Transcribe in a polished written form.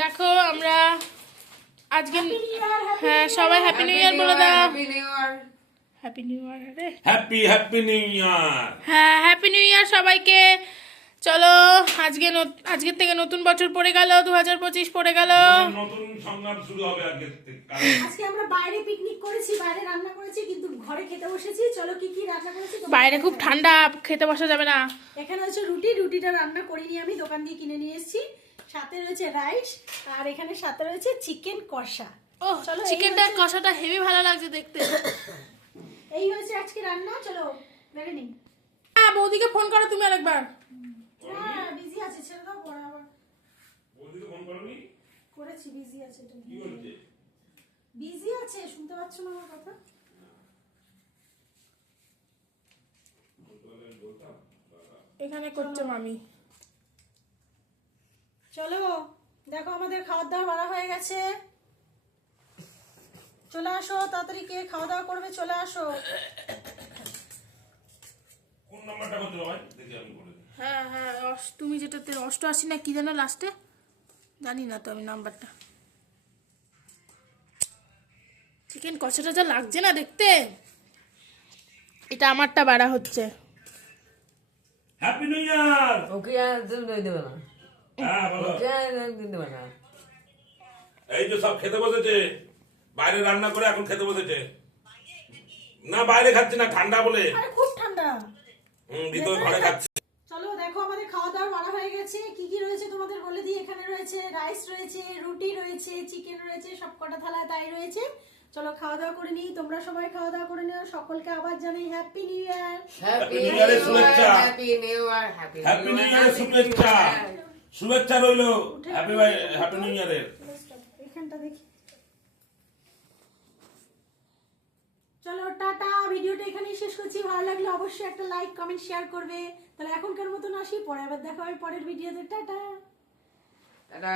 দেখো আমরা আজকে হ্যাঁ সবাই হ্যাপি নিউ ইয়ার বলে দাও। Happy new year. আরে হ্যাপি নিউ ইয়ার। হ্যাঁ হ্যাপি নিউ ইয়ার সবাইকে। চলো আজকের থেকে নতুন বছর পড়ে গেল, 2025 পড়ে গেল। নতুন সংগ্রাম শুরু হবে আজকে থেকে। আজকে আমরা বাইরে পিকনিক করেছি, বাইরে রান্না করেছি, কিন্তু ঘরে খেতে বসেছি। চলো কি কি রান্না করেছি। বাইরে খুব ঠান্ডা, খেতে বসা যাবে না। এখানে হচ্ছে রুটিটা রান্না করিনি, আমি দোকান দিয়ে কিনে নিয়ে এসেছি। সাথে রয়েছে রাইস, আর এখানে সাথে রয়েছে চিকেন কষা। ও চলো, চিকেনটা কষাটা হেভি ভালো লাগছে দেখতে। এই হয়েছে আজকে রান্না। চলো বেড়ে নিই। হ্যাঁ বৌদিকে ফোন করো তুমি আরেকবার। হ্যাঁ বিজি আছে, ছেড়ে দাও, পরে আবার বৌদিকে ফোন করনি? করেছি। বিজি আছে, কি বলছে? বিজি আছে, শুনতে পাচ্ছ না আমার কথা? এখানে করছে মামি। চলো দেখো আমাদের খাওয়া দাওয়া বাড়া হয়ে গেছে। চলে আসো তাড়াতাড়ি, কে খাওয়া দাওয়া করবে চলে আসো। কোন নাম্বারটা করতে হয় দেখি আমি বলে দিই। হ্যাঁ হ্যাঁ তুমি যেটাতে 88 না কি যেন লাস্টে, জানি না তো আমি নাম্বারটা। চিকেন কষাটা যা লাগছে না দেখতে। এটা আমারটা বাড়া হচ্ছে। Happy new year. ওকে আর তুমি দেবে না। হ্যাঁ বলো। ওকে আর দেবে না। এই যে সব খেতে বসেছে, বাইরে রান্না করে এখন খেতে বসেছে। না বাইরে খাচ্ছে না, ঠান্ডা বলে। আরে খুব ঠান্ডা। ভিতরে ঘরে খাচ্ছে। চলো দেখো আমাদের খাওয়া দাওয়া বাড়া হয়ে গেছে। কি কি রয়েছে তোমাদের বলে দিই। এখানে রয়েছে রাইস, রয়েছে রুটি, রয়েছে চিকেন, রয়েছে সব কটা থালায় তাই রয়েছে। চলো খাওয়া দাওয়া করে নিই, তোমরা সবাই খাওয়া দাওয়া করে নিও। সকলকে আবার জানাই happy new year. Happy new ইয়ারের শুভেচ্ছা। Happy new year. Happy new ইয়ারের শুভেচ্ছা। শুভেচ্ছা রইলো হ্যাপি নিউ ইয়ারের। এখানটা দেখি। চলো টাটা, ভিডিওটা এখানেই শেষ করছি। ভালো লাগলে অবশ্যই একটা লাইক কমেন্ট শেয়ার করবে। তাহলে এখনকার মতন আসি, পরে আবার দেখা হবে পরের ভিডিওতে। টাটা। টাটা।